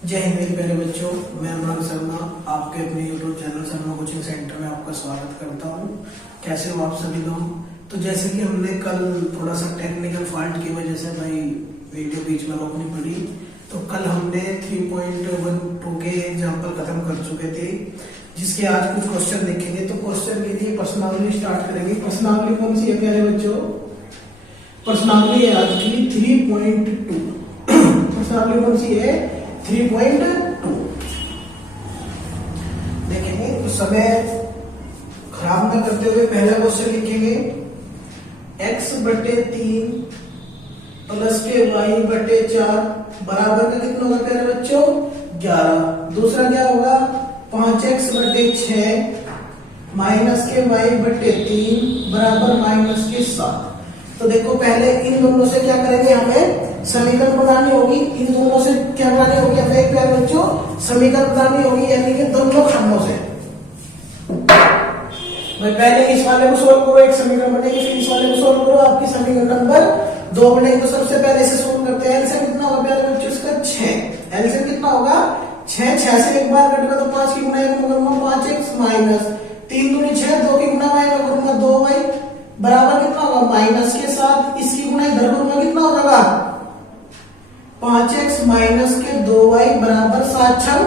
जय हिंद मेरे प्यारे बच्चों, मैं अमरान शर्मा आपके अपने YouTube channel Sharma coaching centre में आपका स्वागत करता हूं। कैसे हो आप सभी लोग। तो जैसे कि हमने कल थोड़ा सा टेक्निकल फॉल्ट की वजह से भाई वीडियो बीच में रोकनी पड़ी, तो कल हमने 3.12 के एग्जाम्पल खत्म कर चुके थे, जिसके आज कुछ क्वेश्चन देखेंगे। तो क्वेश्चन के लिए प्रश्नावली स्टार्ट करेंगे। प्रश्नावली कौन सी है प्यारे बच्चों? प्रश्नावली है आज की 3.2। प्रश्नावली कौन सी है? 3.2। देखेंगे तो समय खराब न करते हुए पहला क्वेश्चन लिखेंगे। x/3 प्लस के y/4 बराबर का कितना होगा प्यारे बच्चों? 11। दूसरा क्या होगा? 5x/6 माइनस के y/3 बराबर माइनस के 7। तो देखो पहले इन दोनों से क्या करेंगे, हमें समीकरण बनानी होगी। इन दोनों से क्या बनानी होगी हमें एक प्यारे बच्चों? समीकरण बनानी होगी, यानी कि दोनों खंडों से। भाई पहले इस वाले को सोल्व करो, एक समीकरण बनेगी, फिर इस वाले को सोल्व करो, आपकी समीकरण नंबर 2 बनेगी। तो सबसे पहले इसे सोल्व करते हैं। एलसीएम कितना होगा प्यारे बच्चों? इसका 6। एलसीएम कितना होगा? 6 से एक बार कटेगा तो 5 की गुणा में करूंगा 5x माइनस 3 दूनी 6, 2 की गुणा में करूंगा 2y बराबर कितना होगा? माइनस के 7। इसकी गुणा इधर करूंगा कितना होगा? 5x माइनस के 2y बराबर 7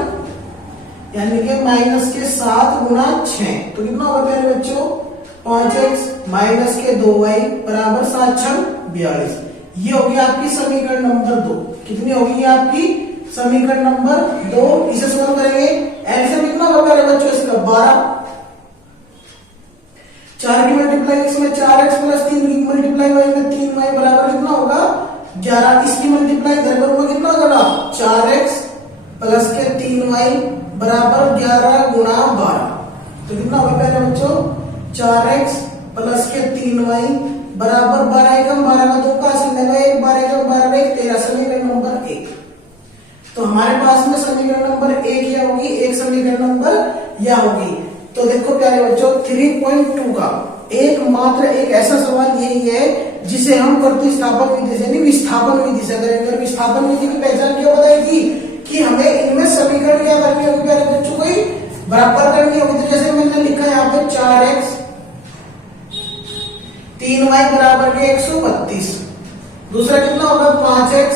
यानी कि माइनस के 7 गुणा 6। तो कितना होगा प्यारे बच्चों? 5x माइनस के 2y बराबर 7 42। ये होगी आपकी समीकरण नंबर 2। कितनी होगी ये आपकी समीकरण नंबर 2? इसे सोल्व करेंगे। एलसीएम कितना होगा प्यारे बच्चों? इसका 12। 4 की मल्टीप्लाई इसमें 4x प्लस 3 की मल्टीप्लाई y में 3y बराबर कितना होगा? 11। इसकी मल्टीप्लाई इधर करूंगा कितना होगा? 4x प्लस के 3y बराबर 11 गुणा 12। तो कितना होगा प्यारे बच्चों? 4x प्लस के 3y बराबर 12 एकम 12 का 2 का चिन्ह है 1, 12 एकम 12 1, 13। समीकरण नंबर 1। तो हमारे पास में समीकरण नंबर 1 या होगी, एक समीकरण नंबर या होगी। तो देखो प्यारे बच्चों 3.2 का एकमात्र एक ऐसा सवाल यही है जिसे हम प्रतिस्थापन विधि से नहीं विस्थापन विधि से करेंगे। विस्थापन विधि की पहचान क्या बताएगी कि हमें इनमें समीकरण क्या करनी होगी प्यारे बच्चों? कोई बराबर करनी होगी। तो जैसे मैंने लिखा है यहाँ पे 4x 3y बराबर के 132। दूसरा कितना होगा? 5x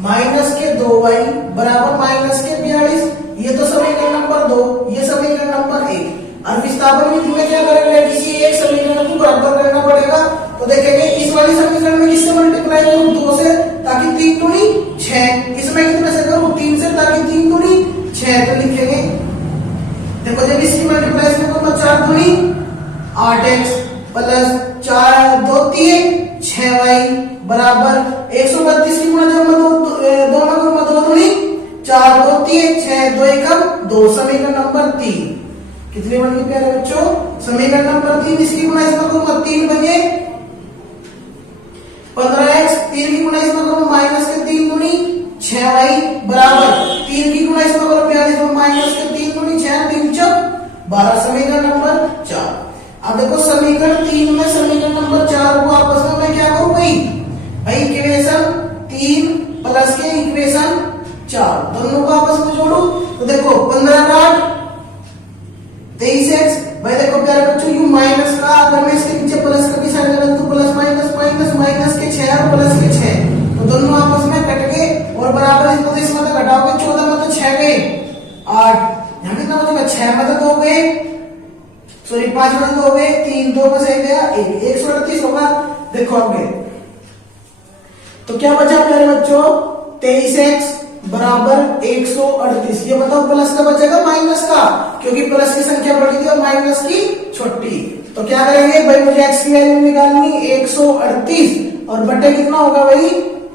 माइनस के 2y बराबर माइनस के 42। ये तो समीकरण नंबर 2, ये समीकरण नंबर 1। और विस्थापन विधि में क्या करेंगे? किसी एक समीकरण को बराबर करना पड़ेगा। तो देखेंगे इस वाली समीकरण में किससे मल्टीप्लाई करूं? 2 से, ताकि 3 दूनी 6। इसमें कितने से करूं? 3 से, ताकि 3 दूनी 6। तो लिखेंगे देखो जब इसकी मल्टीप्लाई में करूंगा 4 दूनी 8x प्लस 4 2 3 6y बराबर 132 की गुणा जब मैं 2 में करूंगा 2 दूनी 4 2 3 6 2 एकम 2। समीकरण नंबर 3 कितनी बन गई प्यारे बच्चों? समीकरण नंबर 3। इसकी गुणा इसमें करूंगा 3 बने 15x, 3 की गुणा इसमें करूंगा माइनस के 3 दूनी 6y बराबर 3 की गुणा इसमें करूंगा 42 में माइनस के 3 दूनी 6 3 चौक 12। समीकरण नंबर 4। अब देखो समीकरण 3 में समीकरण नंबर 4 को आपस में मैं क्या करूं भाई इक्वेशन 3 प्लस के इक्वेशन 4 दोनों को आपस में जोड़ू। तो देखो 15 का 23x। भाई देखो प्यारे बच्चों यू माइनस का अगर मैं इसके पीछे प्लस का भी साइन करूं तो प्लस माइनस माइनस माइनस के 6 और प्लस के 6, तो दोनों आपस में कट गए और बराबर इसमें तो घटाओगे 14 में तो 6 गए 8। यहां कितना बचेगा? 6 में तो 2 गए, सॉरी 5 में 2 गए, 3 2 में से गया 1, 138 होगा। देखो आगे तो क्या बचा प्यारे बच्चों? 23x बराबर 138। ये बताओ प्लस का बचेगा माइनस का? क्योंकि प्लस की संख्या बड़ी थी और माइनस की छोटी। तो क्या करेंगे भाई? मुझे x की वैल्यू निकालनी 138 और बटे कितना होगा भाई?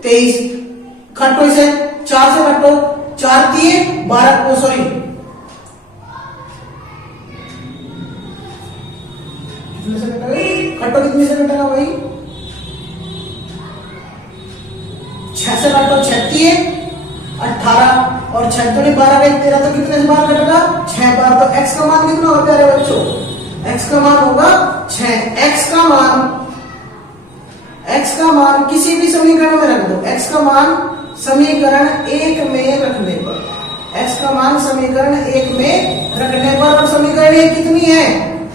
23। घटो इसे 4 से घटो, 4 3 12 सॉरी कितने से घटेगा? घटो कितने से घटेगा भाई? 6 से घटो 6 3 18 और 6 दूनी 12 का 13। तो कितने से बाहर कटेगा? 6 बार। तो x का मान कितना होगा प्यारे बच्चों? x का मान होगा 6। x का मान किसी भी समीकरण में रख दो। x का मान समीकरण 1 में रखने पर, x का मान समीकरण 1 में रखने पर, और समीकरण 1 कितनी है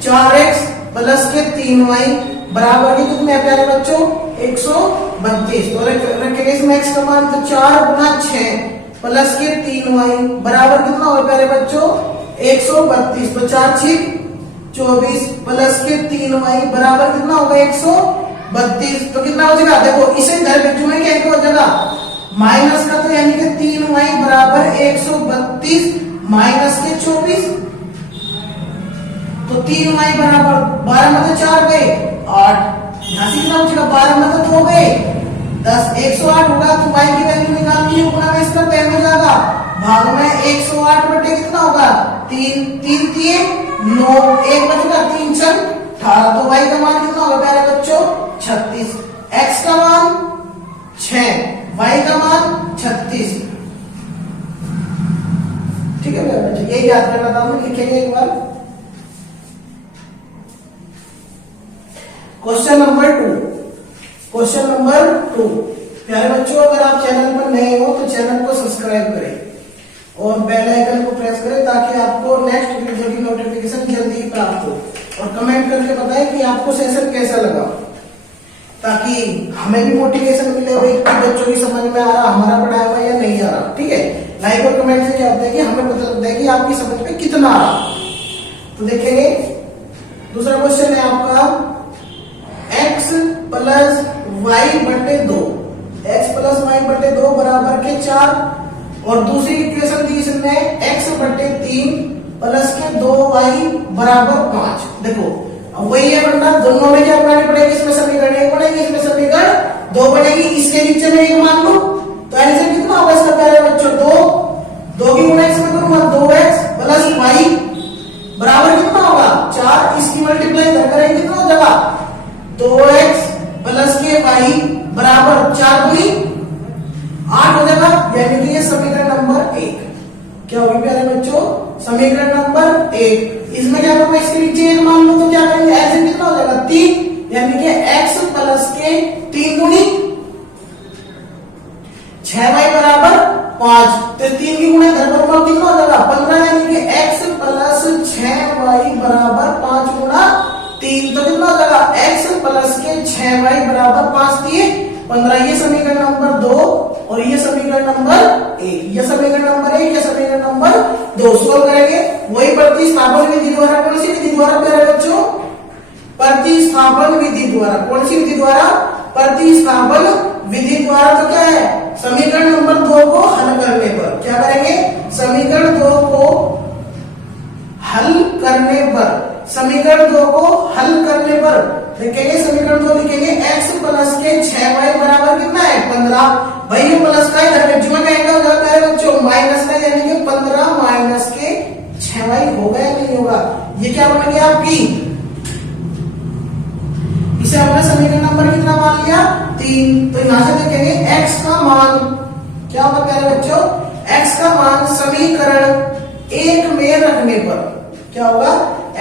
4x प्लस के 3y बराबर के कितने हैं प्यारे बच्चों 132। तो रखेंगे इसमें x का मान तो 4 गुना 6 प्लस के 3y बराबर कितना होगा प्यारे बच्चों 132। तो 4 6 24 प्लस के 3y बराबर कितना होगा 132। तो कितना हो जाएगा देखो इसे इधर भेजूंगे क्या हो जाएगा माइनस का, तो यानी कि 3y बराबर 132 माइनस के 24। तो 3y बराबर 12 में तो 4 गए 8, यहां से कितना हो जाएगा 12 में तो 2 गए 10, 108 होगा। तो y की वैल्यू निकालनी है, गुना में इसका 10 हो जाएगा, भाग में 108 बटे कितना होगा 3 3 3 9, 1 बचेगा 3 4 18। तो y का मान कितना होगा प्यारे बच्चों 36। x का मान 6, y का मान 36। ठीक है प्यारे बच्चों, यही याद करना था, हम लिखेंगे एक बार। क्वेश्चन नंबर 2, क्वेश्चन नंबर 2 प्यारे बच्चों, अगर आप चैनल पर नए हो तो चैनल को सब्सक्राइब करें और बेल आइकन को प्रेस करें ताकि आपको नेक्स्ट वीडियो की नोटिफिकेशन जल्दी प्राप्त हो, और कमेंट करके बताएं कि आपको सेशन कैसा लगा, ताकि हमें भी मोटिवेशन मिले भाई बच्चों की समझ में आ रहा हमारा पढ़ाया हुआ या नहीं आ रहा। ठीक है, लाइक और कमेंट से क्या होता है कि हमें पता लगता है कि आपकी समझ में कितना आ रहा। तो देखेंगे दूसरा क्वेश्चन है आपका x प्लस वाई बटे 2, x प्लस वाई बटे 2 बराबर के 4, और दूसरी इक्वेशन दी इसमें x बटे 3 प्लस के 2y बराबर 5। देखो अब वही है बंदा, दोनों में क्या बनानी पड़ेगी, इसमें समीकरण 1 बनेगी, इसमें समीकरण 2 बनेगी, इसके नीचे में 1 मान लो। तो ऐसे कितना होगा इसका प्यारे बच्चों 2 की गुणा इसमें करूंगा 2x प्लस y बराबर कितना होगा 4, इसकी मल्टीप्लाई इधर करेंगे कितना हो जाएगा 2x प्लस के y बराबर 4 दूनी 8 हो जाएगा, यानी कि ये समीकरण नंबर 1 क्या होगी प्यारे बच्चों समीकरण नंबर 1। इसमें क्या करूंगा इसके नीचे 1 मान लो, तो क्या करेंगे ऐसे कितना हो जाएगा 3, यानी कि x प्लस के 3 दूनी 6y बराबर 5। तो 3 की गुणा इधर करूंगा कितना हो जाएगा 15, यानी कि x प्लस 6y बराबर 5 गुणा 3। तो कितना हो जाएगा x प्लस के 6y बराबर 5 दिए 15। ये समीकरण नंबर 2 और ये समीकरण नंबर 1, ये समीकरण नंबर 1, ये समीकरण नंबर 2 सोल्व करेंगे। वही प्रतिस्थापन विधि द्वारा, कौन सी विधि द्वारा प्यारे बच्चों प्रतिस्थापन विधि द्वारा, कौन सी विधि द्वारा प्रतिस्थापन विधि द्वारा। तो क्या है समीकरण नंबर 2 को हल करने पर क्या करेंगे, समीकरण 2 को हल करने पर, समीकरण 2 को हल करने पर लिखेंगे, समीकरण 2 लिखेंगे x प्लस के 6y बराबर कितना है 15। भाई ये प्लस का इधर में जुआ कहेंगे हो जाता है बच्चों माइनस का, यानी कि 15 माइनस के 6y होगा या नहीं होगा, ये क्या बन गया आपकी, इसे हमने समीकरण नंबर कितना मान लिया 3। तो यहां से देखेंगे x का मान क्या होगा प्यारे बच्चों, x का मान समीकरण 1 में रखने पर क्या होगा,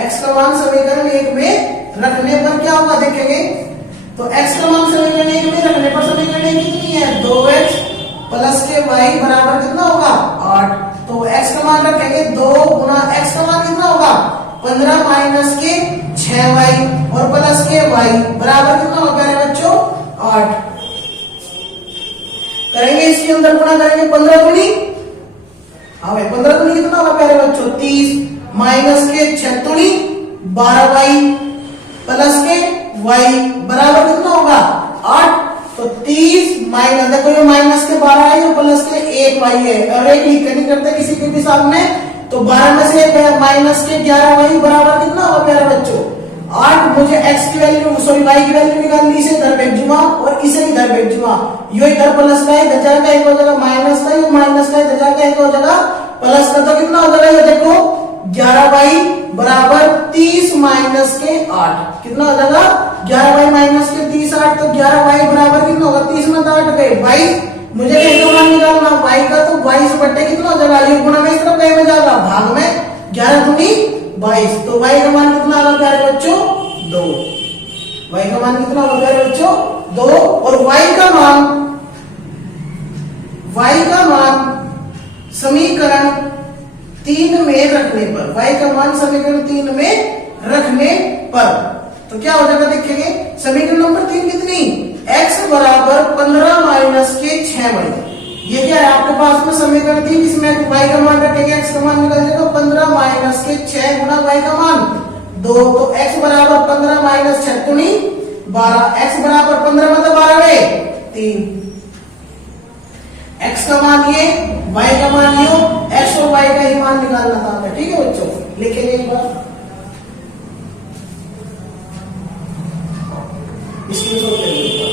x का मान समीकरण 1 में रखने पर क्या होगा देखेंगे। तो x का मान समीकरण 1 में रखने पर समीकरण 1 कितनी है 2x प्लस के y बराबर कितना होगा 8। तो x का मान रखेंगे 2 गुना x का मान कितना होगा 15 माइनस के 6y और प्लस के y बराबर कितना होगा प्यारे बच्चों 8। करेंगे इसके अंदर गुणा करेंगे 15 गुणी, हाँ भाई 15 गुणी कितना होगा प्यारे बच्चों 30 माइनस के 6 गुणी 12y प्लस के y बराबर कितना होगा 8। तो 30 माइनस, देखो ये माइनस के 12 है ये प्लस के 1y है, और एक लिख नहीं करते किसी के भी सामने, तो 12 में से 1 माइनस के 11y बराबर कितना होगा प्यारे बच्चों 8। मुझे x की वैल्यू सॉरी y की वैल्यू निकालनी, इसे इधर भेजूंगा और इसे इधर भेजूंगा, यो इधर प्लस का इधर जाएगा 1 हो जाएगा माइनस का, ये माइनस का इधर जाएगा 1 हो जाएगा प्लस का। तो कितना हो जाएगा ये देखो 11y बराबर 30 माइनस के 8, कितना हो जाएगा 11y माइनस के 30 8। तो 11y बराबर कितना होगा 30 में 8 गए 22, मुझे कैसे मान निकालना y का, तो 22 बटे कितना हो जाएगा ये गुणा में इस तरफ में जाएगा भाग में 11 दूनी 22। तो y का मान कितना होगा प्यारे बच्चों 2, y का मान कितना होगा प्यारे बच्चों 2, और y का मान y का मान समीकरण 3 में रखने पर, y का मान समीकरण 3 में रखने पर तो क्या हो जाएगा देखेंगे। समीकरण नंबर 3 कितनी, x बराबर 15 माइनस के 6y। ये क्या है आपके पास में समीकरण 3, इसमें y का मान रखेंगे, x का मान निकल जाएगा 15 माइनस के 6 गुना y का मान 2। तो x बराबर 15 माइनस 6 तो नहीं 12, x बराबर 15 मतलब 12 में 3। x का मान ये, y का मान ये, x और y का ही मान निकालना था हमें। ठीक है बच्चों, लिखेंगे एक बार स्क्रीनशॉट ले लीजिए।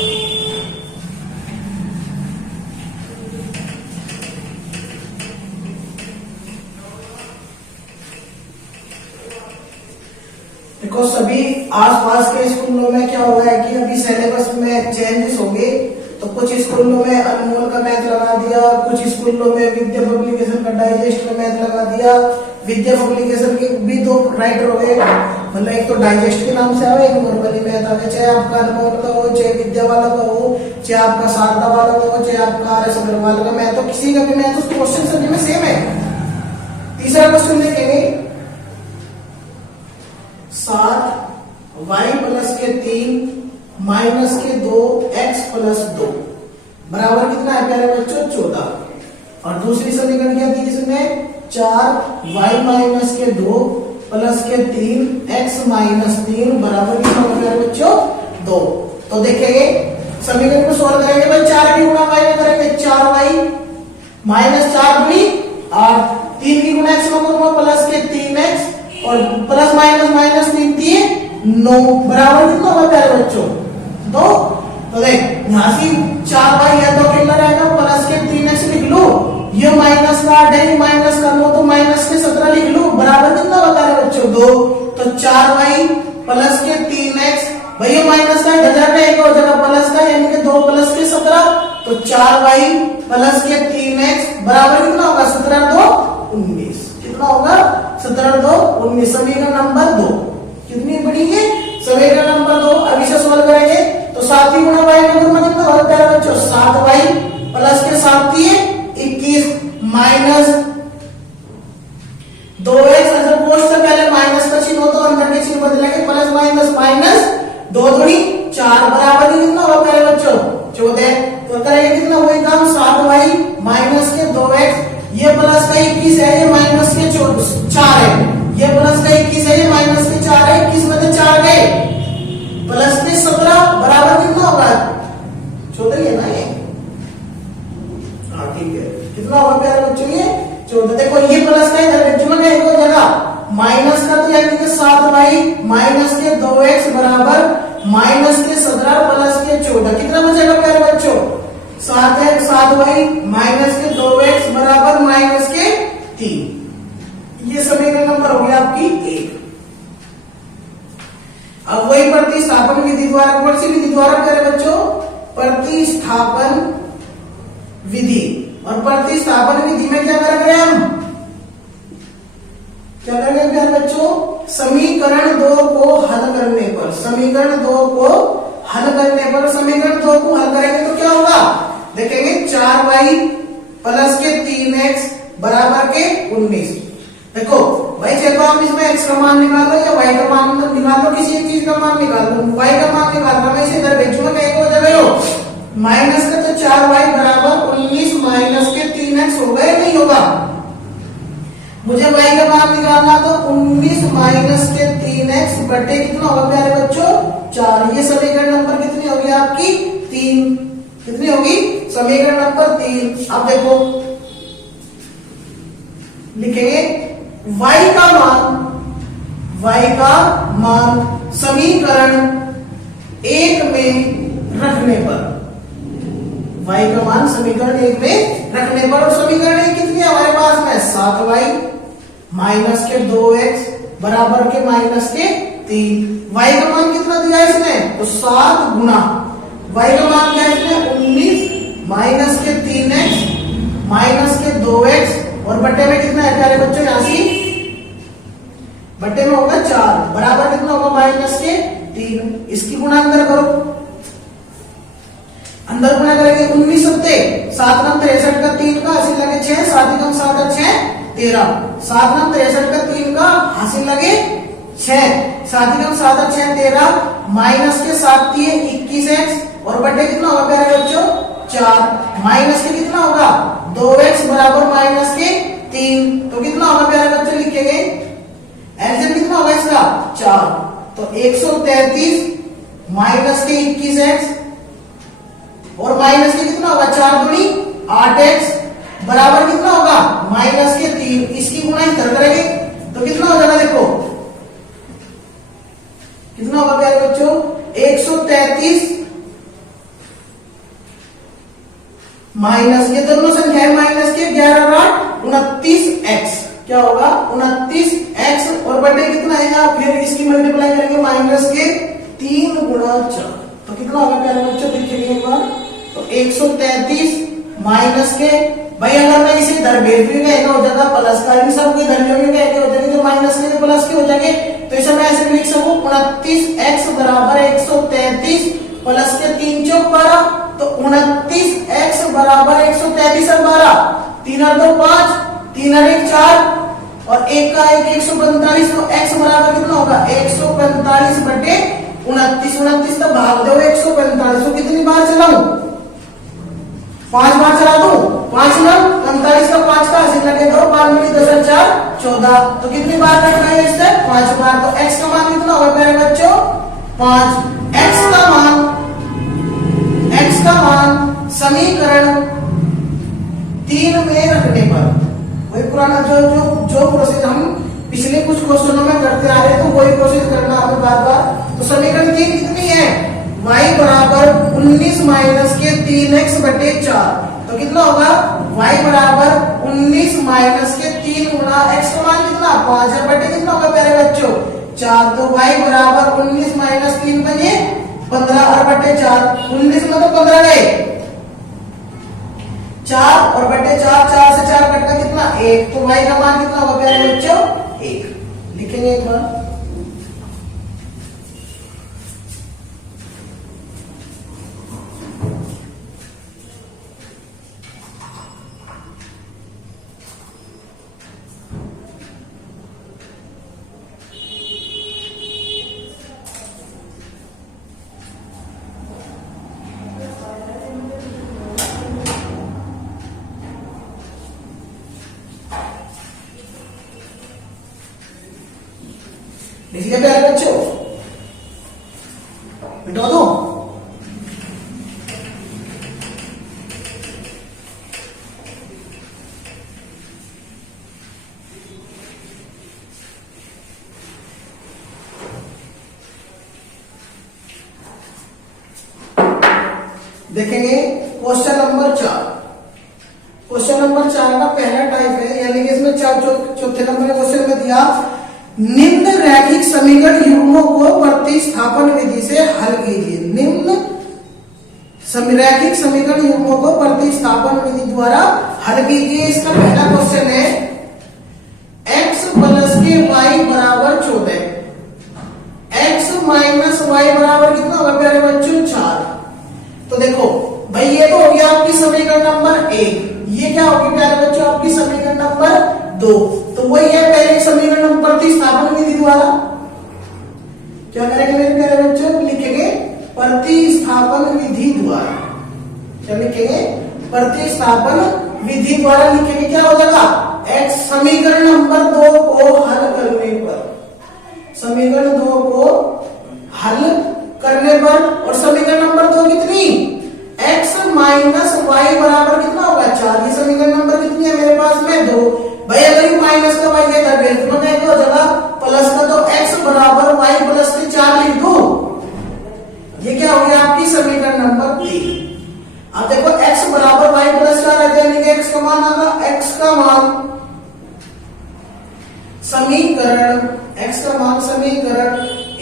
देखो सभी आसपास के स्कूलों में क्या हुआ है कि अभी सिलेबस में चेंजेस हो गए, तो कुछ स्कूलों में अनमोल का मैथ लगा दिया, कुछ स्कूलों में विद्या पब्लिकेशन का डाइजेस्ट का मैथ लगा दिया। विद्या पब्लिकेशन के भी 2 राइटर हो गए, मतलब एक तो डाइजेस्ट के नाम से आवे, एक नॉर्मली मैथ आवे, चाहे आपका अनमोल का हो, चाहे विद्या वाला का हो, चाहे आपका शारदा वाला का हो, चाहे आपका आर.एस. अग्रवाल का मैथ हो, किसी का भी मैथ, उस क्वेश्चन सभी में सेम है। तीसरा क्वेश्चन देखेंगे, 7y प्लस के 3 माइनस के 2x प्लस 2 बराबर कितना है प्यारे बच्चों 14। और दूसरी समीकरण क्या दी इसने, 4y माइनस के 2 प्लस के 3x माइनस 3 बराबर कितना होगा प्यारे बच्चों 2। तो देखेंगे समीकरण को सॉल्व करेंगे भाई, 4 की गुणा y में करेंगे 4y माइनस 4 गुणी 8, 3 की गुणा x में करूंगा प्लस के 3x और प्लस माइनस माइनस 3 9 बराबर कितना होगा प्यारे बच्चों 2। तो देख यहां से 4y है तो अकेला रहेगा, प्लस के 3x लिख लो, ये माइनस का 8 है, माइनस कर लो तो माइनस के 17 लिख लो, बराबर कितना होगा प्यारे बच्चों 2। तो 4y प्लस के 3x, भैया माइनस का 1000 का एक हो जाएगा प्लस का, यानी कि 2 प्लस के 17, तो 4y प्लस के 3x बराबर कितना होगा 17 2 19। कितना होगा 17 2 19। समीकरण नंबर 2 कितनी बड़ी है, समीकरण नंबर 2। अब इसे सॉल्व करेंगे तो 7 ही गुणा y में गुणा कितना होगा प्यारे बच्चों 7y प्लस के 7 दिए 21 माइनस 2x, अगर कोष्ठ से पहले माइनस का चिन्ह हो तो अंदर के चिन्ह बदलेंगे, प्लस माइनस माइनस 2 दूनी 4 बराबर कितना होगा प्यारे बच्चों 14। तो करेंगे कितना वही काम 7y माइनस के 2x, ये प्लस का 21 है, ये माइनस के 4 है, ये प्लस का 21 है, ये माइनस के 4 है, 21 में से 4 गए प्लस के 17 बराबर कितना होगा 14 है ना ये, हाँ ठीक है। कितना होगा प्यारे बच्चों ये 14। देखो ये प्लस का इधर जुड़ गया एक जगह, माइनस का तो यानी कि 7y माइनस के 2x बराबर माइनस के 17 प्लस के 14, कितना बचेगा प्यारे बच्चों 7y माइनस के 2x बराबर माइनस के 3। ये समीकरण नंबर हो गया आपकी 1। अब वही प्रतिस्थापन विधि द्वारा, कौन सी विधि द्वारा प्यारे बच्चों प्रतिस्थापन विधि। और प्रतिस्थापन विधि में क्या करेंगे हम, क्या करेंगे प्यारे बच्चों समीकरण 2 को हल करने पर, समीकरण 2 को हल करने पर, समीकरण 2 को हल करेंगे तो क्या होगा देखेंगे 4y प्लस के 3x बराबर के 19। देखो भाई चाहे तो आप इसमें x का मान निकाल लो या y का मान निकाल लो, किसी एक चीज का मान निकाल लो, y का मान निकाल लो, मैं इसे इधर भेजूंगा एक हो जाएगा माइनस का, तो 4y बराबर 19 माइनस के 3x होगा या नहीं होगा। मुझे y का मान निकालना, तो 19 माइनस के 3x बटे कितना होगा प्यारे बच्चों 4। ये समीकरण नंबर कितनी होगी आपकी 3, कितनी होगी समीकरण नंबर 3। अब देखो लिखेंगे y का मान समीकरण 1 में रखने पर, y का मान समीकरण 1 में रखने पर, और समीकरण 1 कितनी है हमारे पास में 7y माइनस के 2x बराबर के माइनस के 3। y का मान कितना दिया इसमें, तो 7 गुना y का मान क्या है इसमें 19 माइनस के 3x माइनस के 2x, और बट्टे में कितना है प्यारे बच्चों यहां से बट्टे में होगा 4 बराबर कितना होगा माइनस के 3। इसकी गुणा अंदर करो, अंदर गुणा करेंगे 19 सत्ते 7 नम 63 का 3 का हासिल लगे 6 7 एकम 7 और 6 13 7 नम 63 का 3 का हासिल लगे 6 7 एकम 7 और 6 13 माइनस के 7 दिए 21x और बटे कितना होगा प्यारे बच्चों 4 माइनस के कितना होगा 2x बराबर माइनस के 3 तो कितना होगा प्यारे बच्चों लिखेंगे एलसीएम कितना होगा इसका 4 तो 133 माइनस के 21x और माइनस के कितना होगा 4 दूनी 8x बराबर कितना होगा माइनस के 3 इसकी गुणा इधर करेंगे तो कितना हो जाएगा देखो कितना होगा प्यारे बच्चों 133 माइनस ये दोनों संख्या है माइनस के 11 और 8 29x क्या होगा 29x और बटे कितना आएगा फिर इसकी मल्टीप्लाई करेंगे माइनस के 3 गुणा 4 तो कितना होगा प्यारे बच्चों देखिए एक बार तो 133 माइनस के भाई अगर मैं इसे इधर भेज भी गया हो जाएगा प्लस का भी सब इधर जो भी गए हो जाएंगे तो माइनस के प्लस के हो जाएंगे तो इसे मैं ऐसे भी लिख सकूं 29x बराबर 133 प्लस के 3 चौक 12 तो 29x बराबर 133 और 12 3 और 2 5 3 और 1 4 और 1 का 1 145 तो x बराबर कितना होगा 145 बटे 29 तो भाग दो 145 तो कितनी बार चलाऊं 5 बार चला दूं 5 नम 45 का 5 का हासिल लगे दो 5 मिली 10 और 4 14 तो कितनी बार करना है इससे 5 बार तो x का मान कितना होगा प्यारे बच्चों 5 x का मान समीकरण 3 में रखने पर वही पुराना जो प्रोसेस हम पिछले कुछ क्वेश्चनों में करते आ रहे हैं तो वही प्रोसेस करना हमें बार बार तो समीकरण 3 कितनी है y बराबर 19 माइनस के 3x बटे 4 तो कितना होगा y बराबर 19 माइनस के 3 गुणा x का मान कितना 5 बटे कितना होगा प्यारे बच्चों 4 तो y बराबर 19 माइनस 3 बजे 15 और बटे 4 19 में तो 15 गए 4 और बटे 4 4 से 4 कटका कितना 1 तो y का मान कितना होगा प्यारे बच्चों 1 लिखेंगे एक बार लिखिए प्यारे बच्चों मिटा दो देखेंगे क्वेश्चन नंबर 4 क्वेश्चन नंबर 4 का पहला टाइप है यानी कि इसमें चौथे नंबर क्वेश्चन में दिया निम्न रैखिक समीकरण युग्मों को प्रतिस्थापन विधि से हल कीजिए निम्न रैखिक समीकरण युग्मों को प्रतिस्थापन विधि द्वारा हल कीजिए इसका पहला क्वेश्चन है x प्लस के y बराबर 14 x माइनस y बराबर कितना होगा प्यारे बच्चों 4 तो देखो भाई ये तो हो गया आपकी समीकरण नंबर 1 ये क्या होगी प्यारे बच्चों आपकी समीकरण नंबर 2 तो वही है पहले समीकरण प्रतिस्थापन विधि द्वारा क्या करेंगे मेरे प्यारे बच्चों लिखेंगे प्रतिस्थापन विधि द्वारा क्या लिखेंगे प्रतिस्थापन विधि द्वारा लिखेंगे क्या हो जाएगा x समीकरण नंबर 2 को हल करने पर समीकरण 2 को हल करने पर और समीकरण नंबर 2 कितनी x माइनस y बराबर कितना होगा 4 ये समीकरण नंबर कितनी है मेरे पास में 2 भाई अगर ये माइनस का y इधर भेज दो मैं क्या हो जाएगा प्लस का तो x बराबर y प्लस के 4 लिख दो ये क्या हो गया आपकी समीकरण नंबर 3 अब देखो x बराबर y प्लस 4 है यानी कि x का मान आगा x का मान समीकरण समीकरण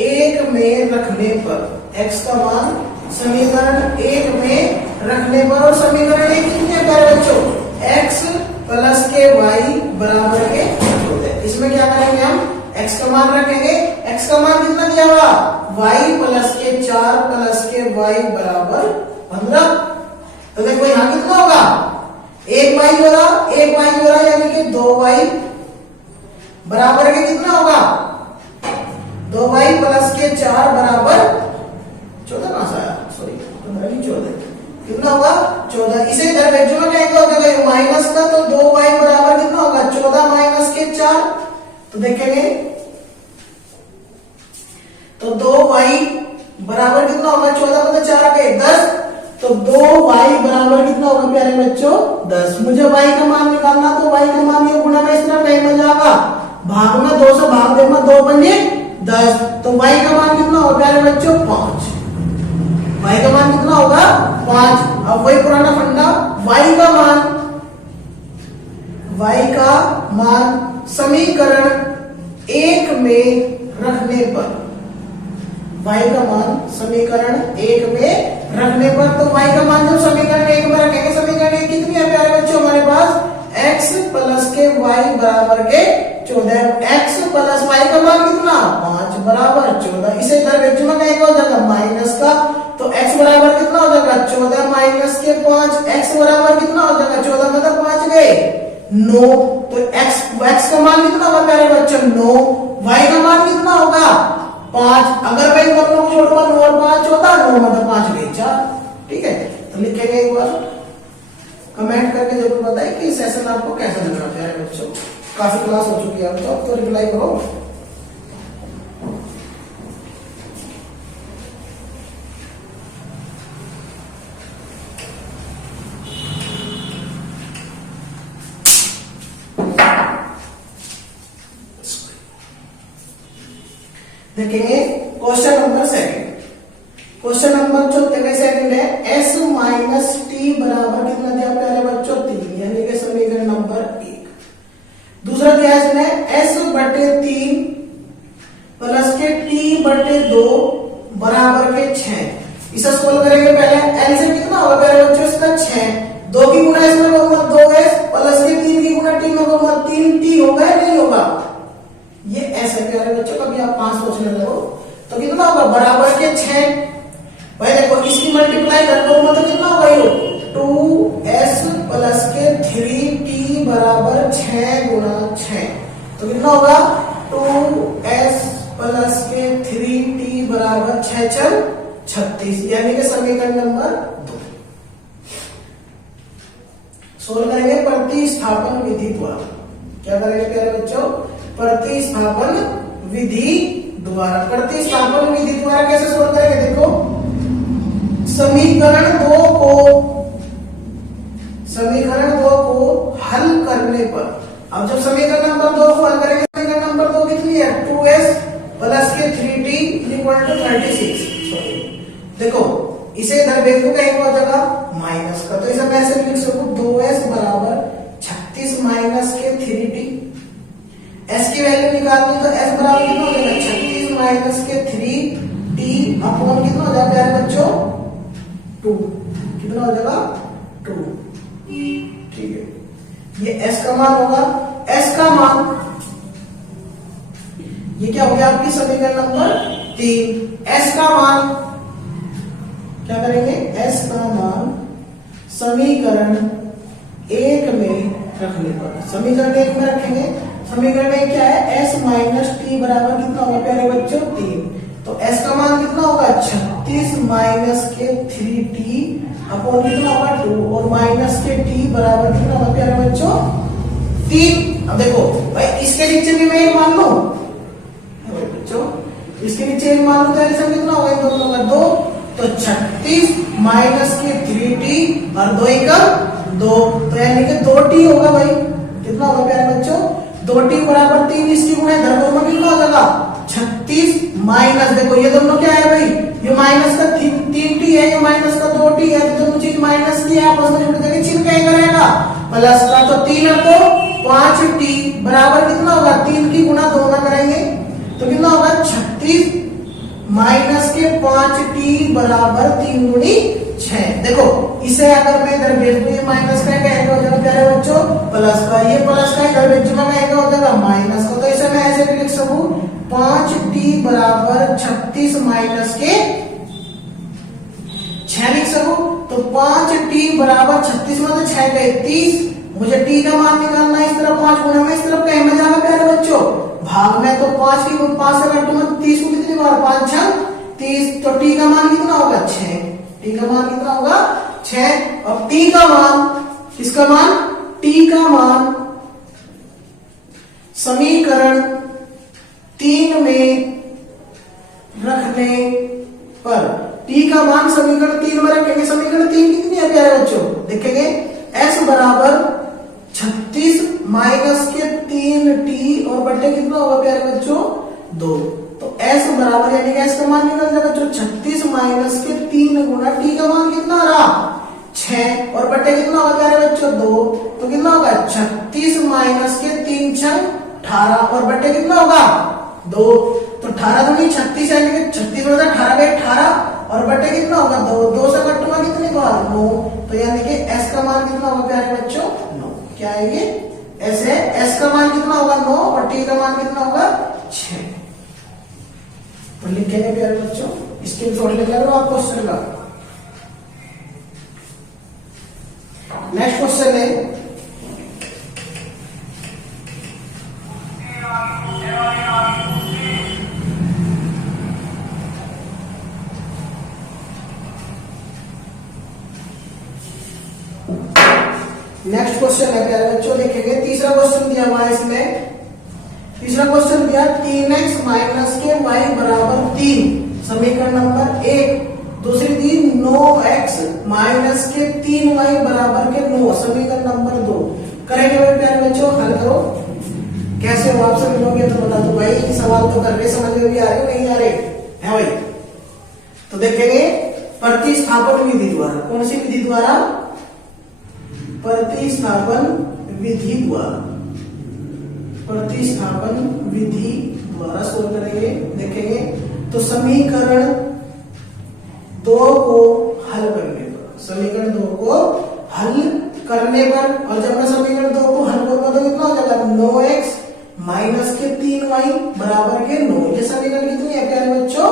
1 में रखने पर x का मान समीकरण 1 में रखने पर और समीकरण 1 कितने प्यारे बच्चों x प्लस के y बराबर के होते हैं इसमें क्या करेंगे हम x का मान रखेंगे x का मान कितना दिया हुआ y प्लस के 4 प्लस के y बराबर 15 तो देखो यहाँ कितना होगा, 1y हो रहा, 1y हो रहा, यानी कि 2y बराबर के कितना होगा, 2y प्लस के 4 बराबर 14 कहां से आया, सॉरी 15 नहीं 14, कितना होगा 14। इसे इधर भेजो ना, क्या हो जाएगा माइनस का, तो 2y बराबर कितना होगा 14 माइनस के 4, तो देखेंगे तो 2y बराबर कितना होगा, 14 में 4 आ गए 10, तो 2y बराबर कितना होगा प्यारे बच्चों 10। मुझे y का मान निकालना, तो y का मान ये गुणा में इस तरह नहीं बन जाएगा, भाग में 2 से भाग देना, 2 बने 10, तो y का मान कितना होगा प्यारे बच्चों 5, y का मान कितना होगा 5। अब वही पुराना फंडा, y का मान समीकरण 1 में रखने पर, y का मान समीकरण 1 में रखने पर, तो y का मान जब समीकरण 1 में रखेंगे, समीकरण 1 कितनी है प्यारे बच्चों हमारे पास, x प्लस के y बराबर के 14, x प्लस y का मान कितना 5 बराबर 14। इसे इधर भेजो में क्या हो जाएगा माइनस का, तो x बराबर कितना हो जाएगा 14 माइनस के 5, x बराबर कितना हो जाएगा 14 में तो 5 गए 9, तो x का मान कितना होगा प्यारे बच्चों 9, y का मान कितना होगा 5, अगर भाई दोनों को जोड़ो 9 और 5 होता, 9 में तो 5 गए 4, ठीक है। तो लिखेंगे एक बार, कमेंट करके जरूर बताएं कि सेशन आपको कैसा लग रहा है प्यारे बच्चों, काफी क्लास हो चुकी है अब तो रिप्लाई करो। देखेंगे question number second, question number 14 second है, s माइनस टी बराबर कितना दिया प्यारे बच्चों 3, यानी कि समीकरण नंबर 1। दूसरा दिया इसने s बटे 3 प्लस के t बटे 2 बराबर के 6। इसे सोल्व करेंगे, पहले एलसीएम कितना होगा प्यारे बच्चों इसका 6, 2 की गुणा इसमें होगा 2s प्लस के 3 की गुणा t में होगा 3t, होगा या नहीं होगा, ये ऐसे प्यारे बच्चों कभी आप 5 सोचने लगो तो कितना होगा बराबर के 6, भाई देखो इसकी मल्टीप्लाई कर दो मतलब कितना होगा ये 2s प्लस के 3t बराबर 6 गुणा 6, तो कितना होगा 2s प्लस के 3t बराबर 6 चल 36, यानी कि समीकरण नंबर 2। सोल्व करेंगे प्रतिस्थापन विधि द्वारा, क्या करेंगे प्यारे बच्चों प्रतिस्थापन विधि द्वारा। प्रतिस्थापन विधि द्वारा कैसे सोल्व करेंगे, देखो समीकरण 2 को हल करने पर, अब जब समीकरण नंबर 2 को हल करेंगे, समीकरण नंबर 2 कितनी है 2s प्लस के 3t इक्वल टू 36। देखो इसे इधर भेज दूंगा एक और जगह माइनस का, तो इसे मैं ऐसे लिख सकूं 2s बराबर 36 माइनस के 3t, s की वैल्यू निकालनी तो s बराबर कितना हो जाएगा 36 माइनस के 3t अपॉन कितना हो जाएगा प्यारे बच्चों 2, कितना हो जाएगा 2, ठीक है। ये s का मान होगा, s का मान ये क्या हो गया आपकी समीकरण नंबर 3, s का मान क्या करेंगे, s का मान समीकरण 1 में रखने पर, समीकरण 1 में रखेंगे, समीकरण 1 क्या है s माइनस टी बराबर कितना होगा प्यारे बच्चों 3, तो s का मान कितना होगा 36 माइनस के 3t अपॉन कितना होगा 2, और माइनस के t बराबर कितना होगा प्यारे बच्चों 3। अब देखो भाई इसके नीचे भी मैं एक मान लू बच्चों, इसके नीचे एक मान लू तो ऐसा कितना होगा इन दोनों का 2, तो 36 माइनस के 3t और 2 का 2, तो यानी कि 2t होगा भाई, कितना होगा प्यारे बच्चों 2t बराबर 3, इसकी गुणा इधर दोनों में कितना हो जाएगा 36 माइनस, देखो ये दोनों क्या है भाई, ये माइनस का 3t है, ये माइनस का 2t है, तो दोनों चीज माइनस की आपस में जुड़ जाएगी, चिन्ह क्या करेगा प्लस का, तो 3 और 2 5t बराबर कितना होगा 3 की गुणा 2 में करेंगे तो कितना होगा 36 माइनस के 5t बराबर 3 गुणी 6। देखो इसे अगर मैं इधर भेज दूं, ये माइनस का क्या हो जाएगा प्यारे बच्चों प्लस का, ये प्लस का इधर भेज दूंगा क्या हो जाएगा माइनस का, तो इसे मैं ऐसे भी लिख सकूं 5t बराबर 36 माइनस के 6 लिख सकूं, तो 5t बराबर 36 में से 6 का 30, मुझे t का मान निकालना है। इस तरफ 5 गुना में, इस तरफ कहीं में जाएगा प्यारे बच्चों भाग में, तो 5 की 5 से काटूंगा 30 को कितनी बार 5 6 30, तो t का मान कितना होगा 6, t का मान कितना होगा 6। और t का मान, किसका मान, t का मान समीकरण 3 में रखने पर, t का मान समीकरण 3 में रखेंगे। समीकरण 3 कितनी है प्यारे बच्चों, देखेंगे s बराबर 36 माइनस के 3t और बटे कितना होगा प्यारे बच्चों 2, तो s बराबर यानी कि s का मान निकल जाएगा जो 36 माइनस के 3 गुना t का मान कितना रहा 6 और बटे कितना होगा प्यारे बच्चों 2, तो कितना होगा 36 माइनस के 3 6 18 और बटे कितना होगा 2, तो 18 दूनी 36 यानी कि 36 में 18 गए 18 और बटे कितना होगा 2, 2 से कटूंगा कितनी बार 9, तो यानी कि s का मान कितना होगा प्यारे बच्चों 9। क्या है ये ऐसे, s का मान कितना होगा 9 और t का मान कितना होगा 6। तो लिखेंगे प्यारे बच्चों, स्क्रीनशॉट लेकर आप क्वेश्चन का। नेक्स्ट क्वेश्चन है नेक्स्ट क्वेश्चन है प्यारे बच्चों, देखेंगे तीसरा क्वेश्चन दिया हुआ है इसमें। तीसरा क्वेश्चन दिया 3x माइनस के y बराबर 3, समीकरण नंबर 1। दूसरी दी 9x माइनस के 3y बराबर के 9, समीकरण नंबर 2। करेंगे भाई प्यारे बच्चों, हल करो। कैसे हो आप सब मिलोगे तो बता दो भाई, सवाल तो कर रहे, समझ में भी आ रहे नहीं आ रहे है भाई। तो देखेंगे प्रतिस्थापन विधि द्वारा, कौन सी विधि द्वारा, प्रतिस्थापन विधि द्वारा, प्रतिस्थापन विधि द्वारा सोल्व करेंगे। देखेंगे तो समीकरण 2 को हल करने पर, समीकरण 2 को हल करने पर, और जब मैं समीकरण 2 को हल करूंगा तो कितना हो जाएगा 9x माइनस के 3y बराबर के 9। ये समीकरण कितनी है प्यारे बच्चों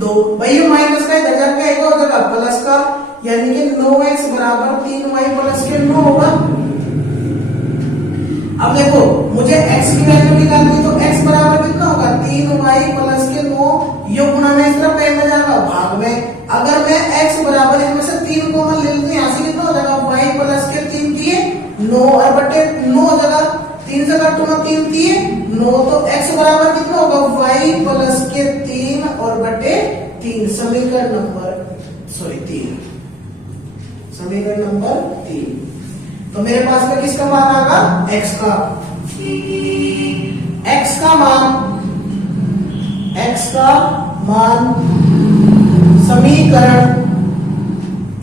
2। भाई ये माइनस का इधर जाकर एक हो जाएगा प्लस का, यानी कि 9x बराबर 3y प्लस के 9 होगा। अब देखो मुझे x की वैल्यू निकालनी है, तो x बराबर कितना होगा 3y प्लस के 9, ये गुना में इस तरफ कहीं में जाएगा भाग में। अगर मैं x बराबर इनमें से 3 को मैं ले लूं, यहां से कितना हो जाएगा y प्लस के 3 दिए 9 और बटे 9 जगह 3 से काटूंगा 3 दिए 9, तो x बराबर कितना होगा y प्लस के 3 और बटे 3, समीकरण नंबर 3, समीकरण नंबर 3। तो मेरे पास में किसका मान आएगा x का, x का मान समीकरण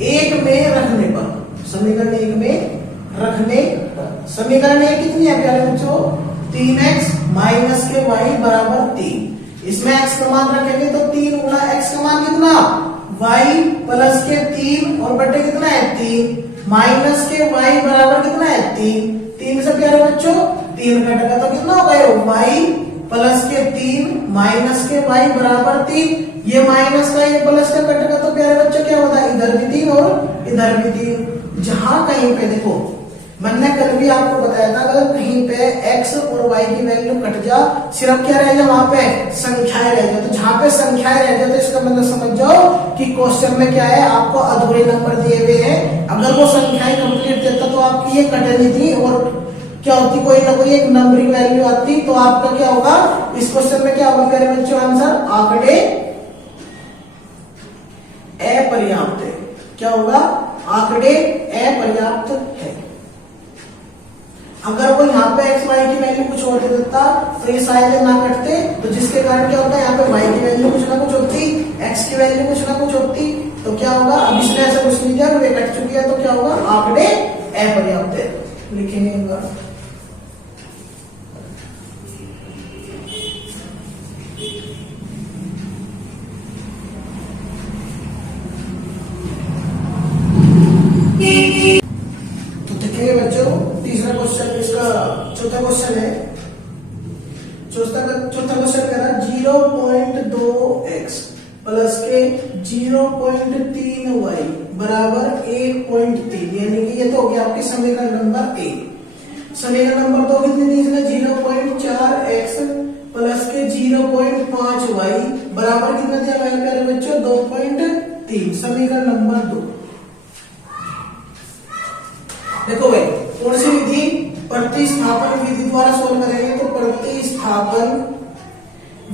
1 में रखने पर, समीकरण 1 में रखने पर, समीकरण 1 कितनी है प्यारे बच्चों 3x माइनस के y बराबर 3। इसमें x का मान रखेंगे तो 3 गुना x का मान कितना y प्लस के 3 और बटे कितना है 3 माइनस के y बराबर कितना है 3 से प्यारे बच्चों 3 कटेगा तो कितना होगा y प्लस के 3 माइनस के y बराबर 3। ये माइनस का ये प्लस का कटेगा तो प्यारे बच्चों क्या होता है इधर भी 3 और इधर भी 3। जहां कहीं पे देखो मैंने कल भी आपको बताया था, अगर कहीं पे x और y की वैल्यू कट जा, सिर्फ क्या रह जाए वहां पे संख्याएं रह जाए। तो जहां पे संख्याएं रह जाए तो इसका मतलब समझ जाओ कि क्वेश्चन में क्या है आपको अधूरे नंबर दिए हुए हैं। अगर वो संख्याएं कंप्लीट देता तो आपकी ये कटे नहीं थी और क्या होती कोई ना कोई एक नंबरिंग वैल्यू आती, तो आपका क्या होगा इस क्वेश्चन में क्या होगा प्यारे बच्चों आंसर आंकड़े अपर्याप्त है। क्या होगा आंकड़े अपर्याप्त है। अगर वो यहाँ पे x y की वैल्यू कुछ और दे देता तो ये शायद ना कटते, तो जिसके कारण क्या होता है यहाँ पे y की वैल्यू कुछ ना कुछ होती, x की वैल्यू कुछ ना कुछ होती, तो क्या होगा अब इसने ऐसा कुछ नहीं दिया, वे कट चुकी है तो क्या होगा आंकड़े अपर्याप्त है। लिखेंगे एक बार बच्चों। तीसरा क्वेश्चन इसका चौथा क्वेश्चन है। चौथा क्वेश्चन कह रहा 0.2x प्लस के 0.3y बराबर 1.3, यानी कि ये तो हो गया आपके समीकरण नंबर 1। समीकरण नंबर 2 कितनी दी इसने 0.4x प्लस के 0.5y बराबर कितना दिया गया प्यारे बच्चों 2.3। समीकरण नंबर 2। देखो भाई कौन सी विधि प्रतिस्थापन विधि द्वारा सोल्व करेंगे, तो प्रतिस्थापन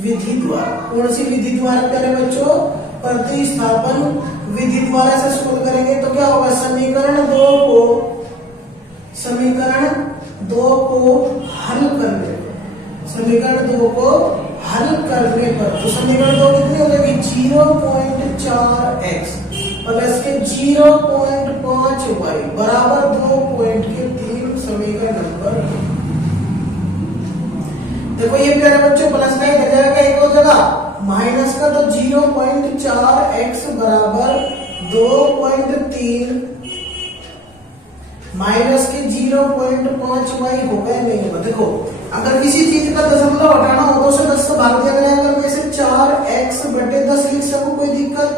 विधि द्वारा। कौन सी विधि द्वारा प्यारे बच्चों प्रतिस्थापन विधि द्वारा से सोल्व करेंगे। तो क्या होगा समीकरण 2 को हल करने पर, समीकरण 2 को हल करने पर तो समीकरण 2 कितनी हो जाएगी 0.4x प्लस के 0.5y बराबर 2.3। समीकरण नंबर 2। देखो ये प्यारे बच्चों प्लस का इधर जाएगा एक और जगह माइनस का, तो 0.4x बराबर 2.3 माइनस के 0.5y होगा नहीं होगा। देखो अगर किसी चीज का दशमलव हटाना हो तो उसे 10 से भाग दिया गया, अगर मैं इसे 4x बटे 10 लिख सकूं कोई दिक्कत,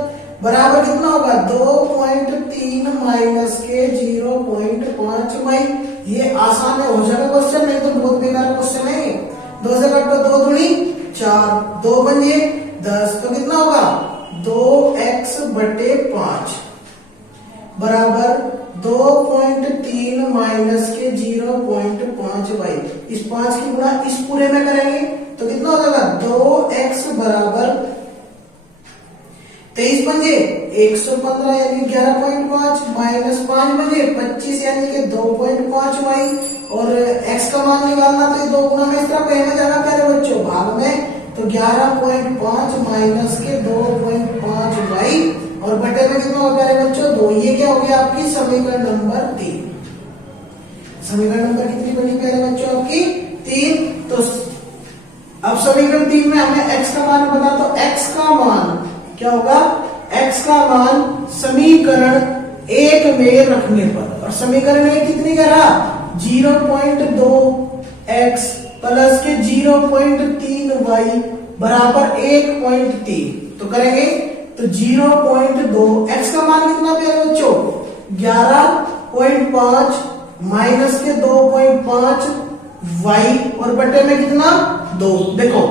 बराबर कितना होगा 2.3 माइनस के 0.5y। ये आसान है, हो जाएगा क्वेश्चन, नहीं तो बहुत बेकार क्वेश्चन है। 2 से काटो 2 दूनी 4, 2 बने 10, तो कितना होगा 2x बटे 5 बराबर 2.3 माइनस के 0.5y। इस 5 की गुणा इस पूरे में करेंगे तो कितना हो जाएगा 2x बराबर 23 बजे 115 यानी 11.5 माइनस 5 बजे 25 यानी कि 2.5y और x का मान निकालना, तो ये 2 गुना में इस तरह कहीं में जाना प्यारे बच्चों भाग में, तो 11.5 माइनस के 2.5y और बटे में कितना होगा प्यारे बच्चों 2। ये क्या हो गया आपकी समीकरण नंबर 3। समीकरण नंबर कितनी बनी प्यारे बच्चों आपकी 3। तो अब समीकरण 3 में हमें x का मान पता, तो x का मान क्या होगा, x का मान समीकरण 1 में रखने पर, और समीकरण 1 कितनी कह रहा 0.2x प्लस के 0.3y बराबर 1.3। तो करेंगे तो 0.2 x का मान कितना प्यारे बच्चों 11.5 माइनस के 2.5 y और बटे में कितना 2। देखो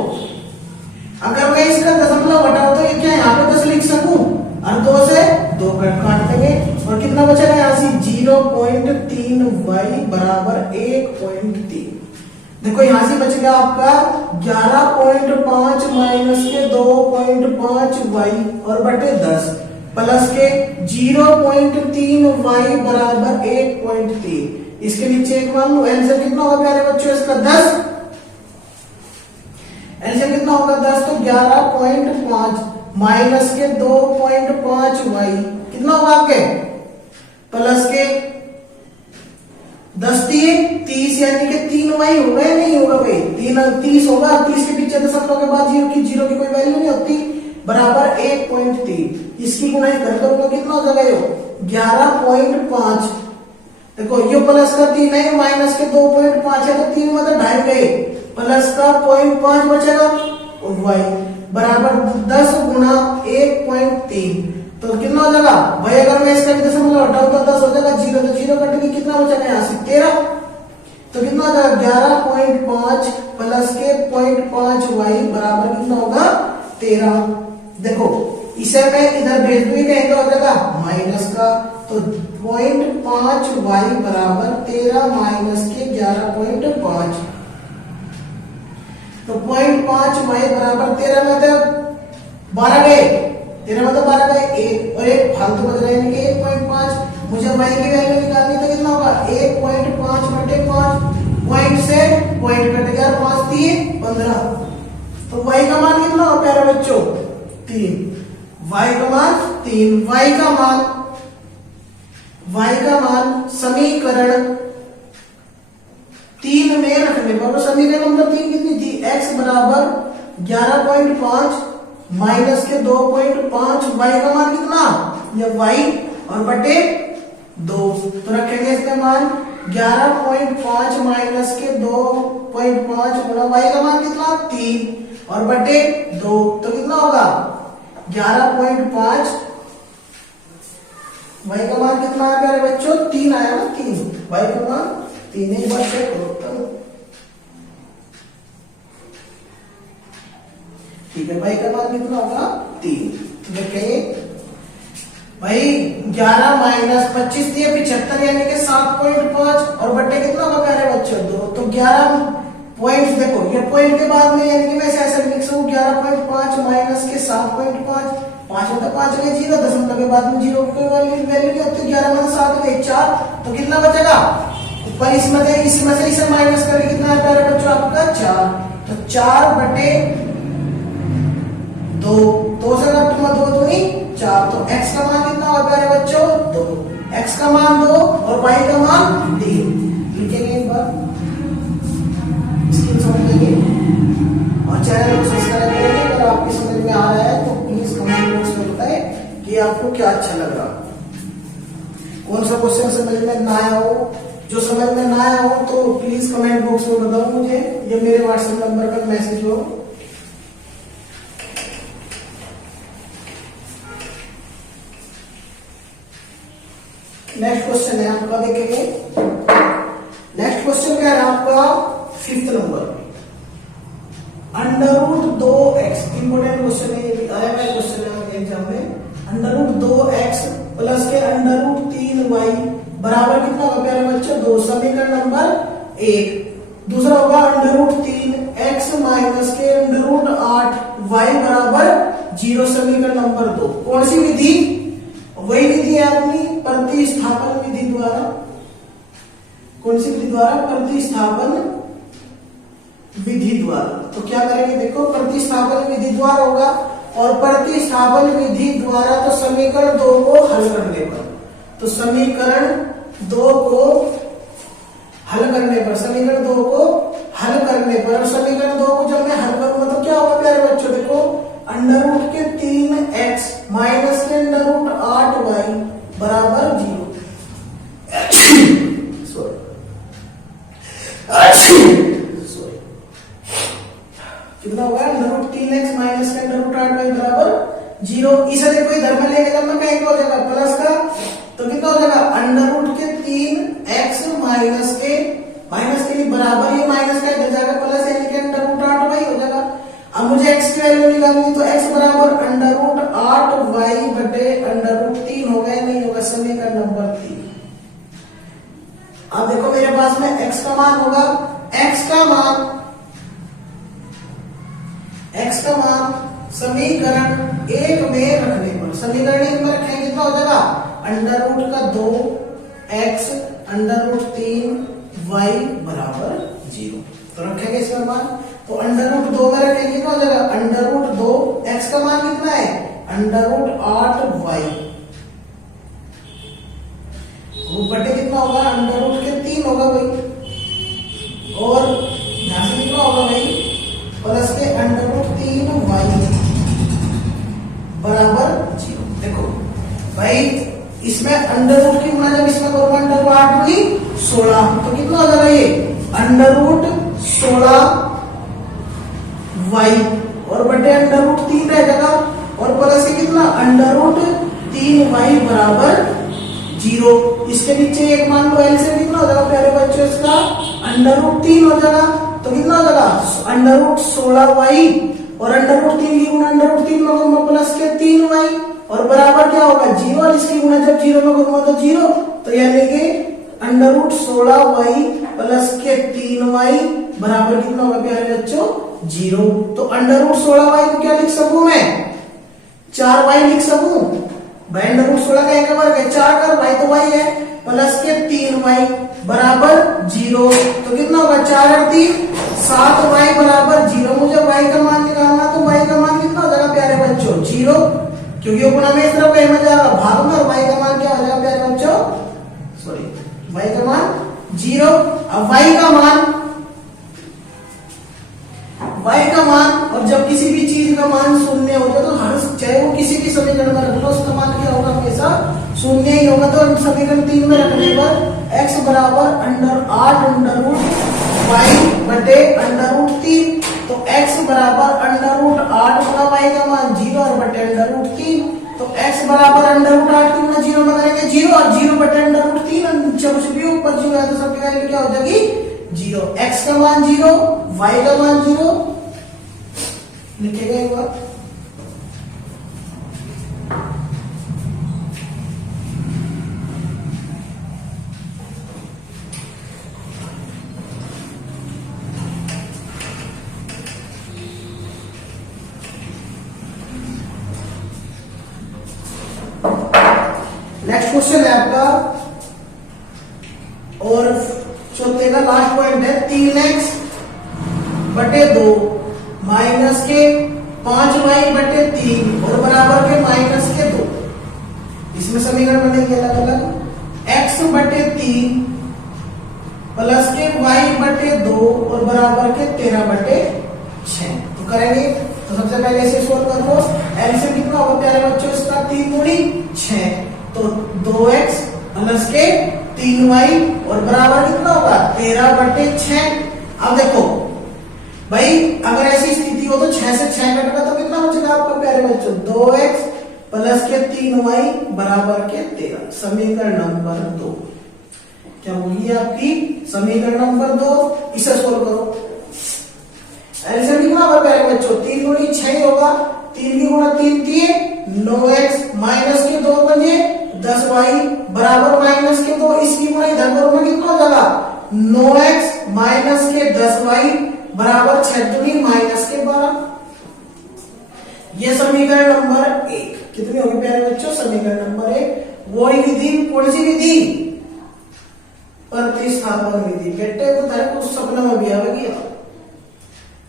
अगर मैं इसका दशमलव हटाऊं तो ये क्या यहाँ पे 10 लिख सकूं, और 2 से 2 काट देंगे और कितना बचेगा यहाँ से 0.3y बराबर 1.3। देखो यहां से बच गया आपका 11.5 माइनस के 2.5y और बटे 10 प्लस के 0.3y बराबर 1.3। इसके नीचे एक मान लो, आंसर कितना होगा प्यारे बच्चों इसका 10। आंसर कितना होगा 10, तो 11.5 माइनस के 2.5y कितना होगा आपके प्लस के 10 30 यानी कि 3y होगा या नहीं होगा भाई 30 होगा। 30 के पीछे दशमलव के बाद जीरो की कोई वैल्यू नहीं होती, बराबर 1.3। इसकी गुणाई कर करूंगा कितना हो जाएगा 11.5। देखो ये प्लस का 3 है माइनस के 2.5 है, तो 3 मतलब 2.5 गए, प्लस का 0.5 बचेगा और y बराबर 10 गुना 1.3। तो कितना हो जाएगा भाई, अगर मैं इसका दशमलव हटाऊं तो 10 हो जाएगा, 0 तो 0 कट के कितना बचेगा यहाँ से 13। तो कितना हो जाएगा 11.5 प्लस के 0.5y बराबर कितना होगा 13। देखो इसे मैं इधर भेज दूंगी कहीं तो हो जाएगा माइनस का, तो 0.5y बराबर 13 माइनस के 11.5। तो 0.5y बराबर 13 मतलब 12 गए, 13 मतलब 12 गए, 1 और 1 फालतू बच रहा है, यानी कि 1.5। मुझे y की वैल्यू निकालनी तो कितना होगा 1.5 बटे 5, पॉइंट से पॉइंट कट गया, 5 3 15। तो y का मान कितना होगा प्यारे बच्चों 3, y का मान 3, y का मान समीकरण 3 में रखने पर, समीकरण नंबर 3 कितनी थी x बराबर 11.5 माइनस के 2.5, y का मान कितना या y और बटे 2। तो रखेंगे इसका मान 11.5 माइनस के 2.5 गुणा y का मान कितना 3 और बटे 2। तो कितना होगा 11.5 y का मान कितना आया प्यारे बच्चों? 3 आया ना, 3। y का मान 3, एक बार चेक करो तो ठीक है। y का मान कितना होगा? 3। देखिए भाई 11 माइनस 25 दिए 75 यानी कि 7.5 और बट्टे कितना होगा प्यारे बच्चों? 2। तो 11 पॉइंट देखो, ये पॉइंट के बाद में यानी कि मैं ऐसे लिख सकूं 11.5 माइनस के 7.5, 5 होता 5 में 0, दशमलव के बाद में 0 की वैल्यू नहीं होती। 11 माइनस 7 में 4, तो कितना बचेगा? ऊपर इसमें से इसे माइनस करके कितना है प्यारे बच्चों आपका? 4। तो 4 बटे 2, 2 से अगर तुम 2 दूनी 4, तो x का मान कितना होगा प्यारे बच्चों? 2। x का मान 2 और y का मान 3। लिखेंगे एक बार, स्क्रीनशॉट लेंगे और चैनल को सब्सक्राइब करेंगे। अगर आपकी समझ में आ रहा है तो प्लीज कमेंट बॉक्स में बताएं कि आपको क्या अच्छा लग रहा, कौन सा क्वेश्चन समझ में ना आया हो। जो समझ में ना आया हो तो प्लीज कमेंट बॉक्स में बताओ मुझे, ये मेरे व्हाट्सएप नंबर पर मैसेज हो। नेक्स्ट क्वेश्चन है आपका, देखेंगे नेक्स्ट क्वेश्चन क्या है आपका? 5th number, √2x। Important question है, ये आया हुआ क्वेश्चन है एग्जाम में। √2x प्लस के √3y बराबर कितना होगा प्यारे बच्चों? 2। समीकरण नंबर 1। दूसरा होगा √3x माइनस के √8y बराबर 0। समीकरण नंबर 2। कौन सी विधि? वही विधि है अपनी प्रतिस्थापन विधि द्वारा। कौन सी विधि द्वारा? प्रतिस्थापन विधि द्वारा। तो क्या करेंगे देखो, प्रतिस्थापन विधि द्वारा होगा और प्रतिस्थापन विधि द्वारा तो समीकरण 2 को हल करने पर, तो समीकरण 2 को हल करने पर, समीकरण 2 को हल करने पर, समीकरण 2 को जब मैं हल करूंगा तो क्या होगा प्यारे बच्चों? देखो √3x माइनस के √8y बराबर 0। सॉरी, कितना होगा? √3x माइनस के √8y बराबर 0। इसे देखो इधर में लेके जब मैं कहेंगे हो जाएगा प्लस का, तो कितना हो जाएगा? √3x माइनस के लिए बराबर, ये माइनस का इधर जाएगा प्लस यानी कि √8y हो जाएगा। अब मुझे x की वैल्यू निकालनी, तो x बराबर √8y बटे √3 हो गया, नहीं होगा? समीकरण नंबर 3। अब देखो मेरे पास में x का मान होगा, x का मान समीकरण 1 में रखने पर, समीकरण 1 में रखेंगे कितना हो जाएगा? √2x √3y बराबर 0। तो रखेंगे इसका मान, तो √2 में रखेंगे कितना हो जाएगा? √2x का मान कितना है? √8y वो बटे कितना होगा? √3 होगा भाई, और यहां से कितना होगा भाई? प्लस के √3y बराबर 0। देखो भाई इसमें अंडर की गुना जब इसमें करूंगा √8 हुई 16, तो कितना हो जाएगा? ये √16y और बटे √3 रह जाएगा, और प्लस के कितना? √3y बराबर 0। इसके नीचे एक मान लो एलसीएम कितना हो जाएगा प्यारे बच्चों? इसका √3 हो जाएगा, तो कितना हो जाएगा? √16y और √3 की गुना √3 में करूंगा प्लस के 3y और बराबर क्या होगा? 0। और इसकी गुना जब 0 में करूंगा तो 0, तो यानी कि √16y प्लस के 3y बराबर कितना होगा प्यारे बच्चों? 0। तो √16y को क्या लिख सकूं मैं? 4y लिख सकूं भाई। √16 का एक वर्ग है, 4 का y तो y है, प्लस के 3y बराबर 0। तो कितना होगा? 4 और 3 7y बराबर 0। मुझे y का मान निकालना, तो y का मान कितना हो जाएगा प्यारे बच्चों? 0, क्योंकि गुणा में इस तरफ में जाएगा भाग में, और y का मान क्या हो जाएगा प्यारे बच्चों? सॉरी, y का मान 0। अब y का मान और जब किसी भी चीज का मान शून्य होगा तो हर चाहे वो किसी भी समीकरण में रख लो, उसका मान क्या होगा? हमेशा शून्य ही होगा। तो समीकरण 3 में रखने पर x बराबर √8y बटे √3, तो x बराबर √8 गुना y का मान 0 और बटे √3, तो x बराबर अंडर रूट 8 की गुना 0 में करेंगे 0 और 0 बटे अंडर रूट 3 नीचे कुछ भी ऊपर 0 है तो सबकी वैल्यू क्या हो जाएगी 0। x का मान 0, y का मान 0 लिखेगा एक बार। नेक्स्ट क्वेश्चन है आपका और चौथे का लास्ट पॉइंट है 3x बटे 2 माइनस के 5y बटे 3 और बराबर के माइनस के 2। इसमें समीकरण बनेंगे अलग अलग। x बटे 3 प्लस के y बटे 2 और बराबर के 13 बटे 6। तो करेंगे तो सबसे पहले इसे सोल्व कर लो। एलसीएम कितना होगा प्यारे बच्चों इसका 3 दूनी 6 तो 2x प्लस के 3y और बराबर कितना होगा 13 बटे 6। अब देखो भाई अगर ऐसी स्थिति हो तो 6 से 6 कटेगा तो कितना बचेगा आपका प्यारे बच्चों 2x प्लस के 3y बराबर के 13। समीकरण नंबर 2 क्या होगी आपकी समीकरण नंबर 2। इसे सोल्व करो। एलसीएम कितना होगा प्यारे बच्चों 3 दूनी 6 होगा 3 की गुणा 3 किए 9x माइनस के 2 बजे 10y बराबर माइनस के 2। इसकी गुणा इधर करो में कितना हो जाएगा 9x माइनस के 10y बराबर 6 दूनी माइनस के 12। ये समीकरण नंबर 1 कितनी होगी प्यारे बच्चों समीकरण नंबर 1। वही विधि कौन सी विधि प्रतिस्थापन विधि। बेटे तो तेरे को सपना में भी आएगी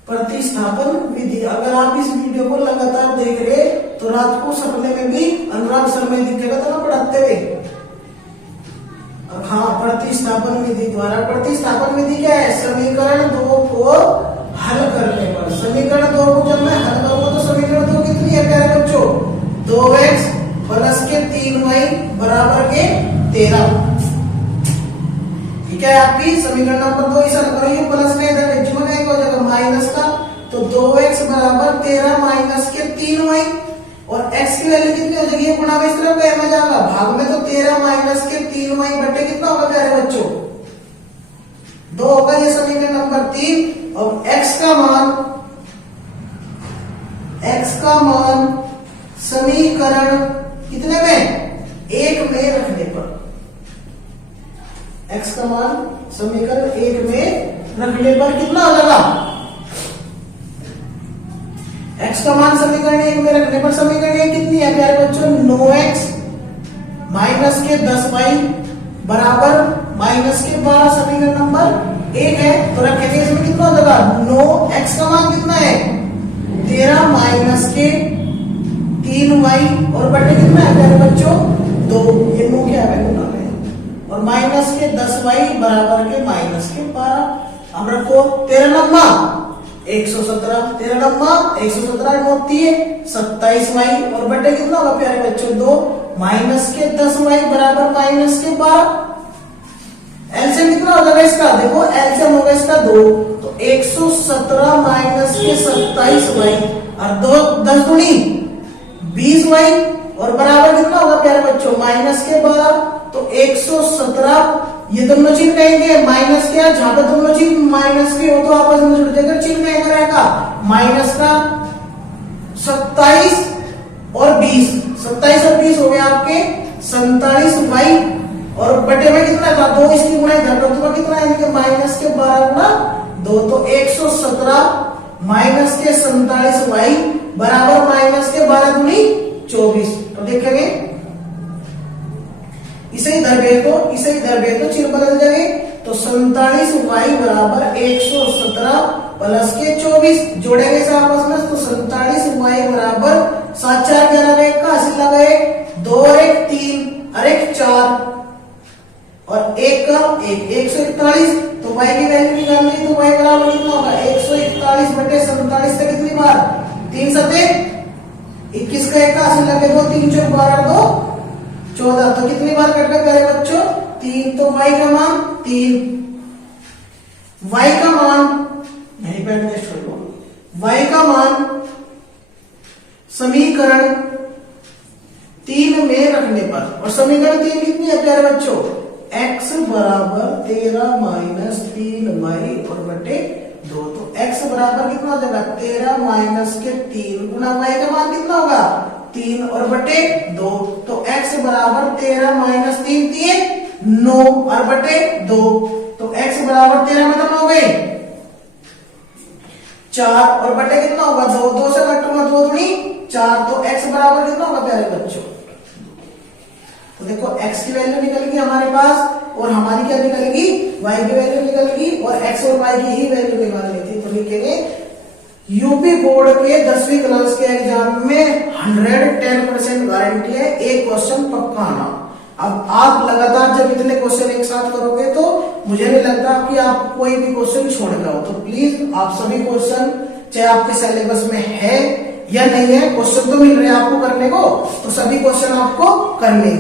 प्रतिस्थापन विधि। अगर आप इस वीडियो को लगातार देख रहे तो रात को सपने में भी अनुराग शर्मा दिखेगा तो ना पढ़ाते हुए। हाँ प्रतिस्थापन विधि द्वारा। प्रतिस्थापन विधि क्या है समीकरण 2 को हल करने पर। समीकरण 2 को जब मैं हल करूंगा तो समीकरण 2 कितनी है प्यारे बच्चों 2x प्लस के 3y बराबर के 13। ठीक है आपकी समीकरण नंबर 2 इसे हल करो। ये प्लस में इधर जुड़ा हो जाएगा माइनस का तो 2x बराबर 13 माइनस के 3y और x की वैल्यू कितनी हो जाएगी गुणा में इस तरफ गए में जाएगा भाग में तो 13 माइनस के 3y बटे कितना होगा प्यारे बच्चों 2 होगा। ये समीकरण नंबर 3 और x का मान समीकरण कितने में 1 में रखने पर x का मान समीकरण 1 में रखने पर कितना हो जाएगा x का मान समीकरण 1 में रखने पर समीकरण 1 कितनी है प्यारे बच्चों 9x माइनस के 10y बराबर माइनस के 12। समीकरण नंबर 1 है तो रखेंगे इसमें कितना हो जाएगा 9x का मान कितना है 13 माइनस के 3y और बटे कितना है प्यारे बच्चों 2। ये 9 क्या है गुना में और माइनस के 10y बराबर के माइनस के 12। अब रखो 13 नम्मा 117 13 नम्मा 117 नोती है 27y और बटे कितना होगा प्यारे बच्चों 2 माइनस के 10y बराबर माइनस के 12। एलसीएम कितना हो जाएगा इसका देखो एलसीएम होगा इसका 2 तो 117 माइनस के 27y और 2 10 दूनी 20y और बराबर कितना होगा प्यारे बच्चों माइनस के 12। तो 117 ये दोनों चिन्ह कहेंगे माइनस के जहां पर दोनों चिन्ह माइनस के हो तो आपस में जुड़ जाएगा चिन्ह कहेंगे रहेगा माइनस का 27 और 20 27 और 20 हो गए आपके 47y और बटे में कितना था 2 इसकी गुणा इधर कर दूंगा कितना है माइनस के 12 गुना 2 तो 117 माइनस के 47y बराबर माइनस के 12 दूनी 24। तो देखेंगे इसे इधर भेज दो चिन्ह बदल जाएंगे तो 47y बराबर 117 प्लस के 24 जोड़ेंगे इसे आपस में तो 47y बराबर 7 4 11 का हासिल लगाए 2 और 1 3 और 1 4 और 1 का 141 तो y की वैल्यू निकालनी तो y बराबर कितना होगा 141 बटे 47 से कितनी बार 3 सते 21 का 1 का हासिल लगे 2 3 4 12 2 14 तो कितनी बार कटेगा प्यारे बच्चों 3 तो y का मान 3 y का मान यहीं पे एडजस्ट कर लो y का मान समीकरण करने पर। और समीकरण 3 कितनी है प्यारे बच्चों, x बराबर 13 माइनस 3y और बटे 2। तो x बराबर कितना हो जाएगा 13 माइनस के 3 गुना y का मान कितना होगा 3 और बटे 2। तो x बराबर 13 माइनस 3 9 और बटे 2। तो x बराबर 13 में कितना हो गए 4 और बटे कितना होगा 2, 2 से घटूंगा 2 दूनी 4। तो x बराबर कितना होगा प्यारे बच्चों, तो देखो x की वैल्यू निकल गई हमारे पास और हमारी क्या निकलेगी y की वैल्यू निकलेगी और x और y की ही वैल्यू निकालनी थी। तो लिखेंगे यूपी बोर्ड के 10वीं क्लास के एग्जाम में 110% गारंटी है एक क्वेश्चन पक्का आना। अब आप लगातार जब इतने क्वेश्चन एक साथ करोगे तो मुझे नहीं लगता कि आप कोई भी क्वेश्चन छोड़ पाओ। तो प्लीज आप सभी क्वेश्चन चाहे आपके सिलेबस में है या नहीं है, क्वेश्चन तो मिल रहे हैं आपको करने को, तो सभी क्वेश्चन आपको करने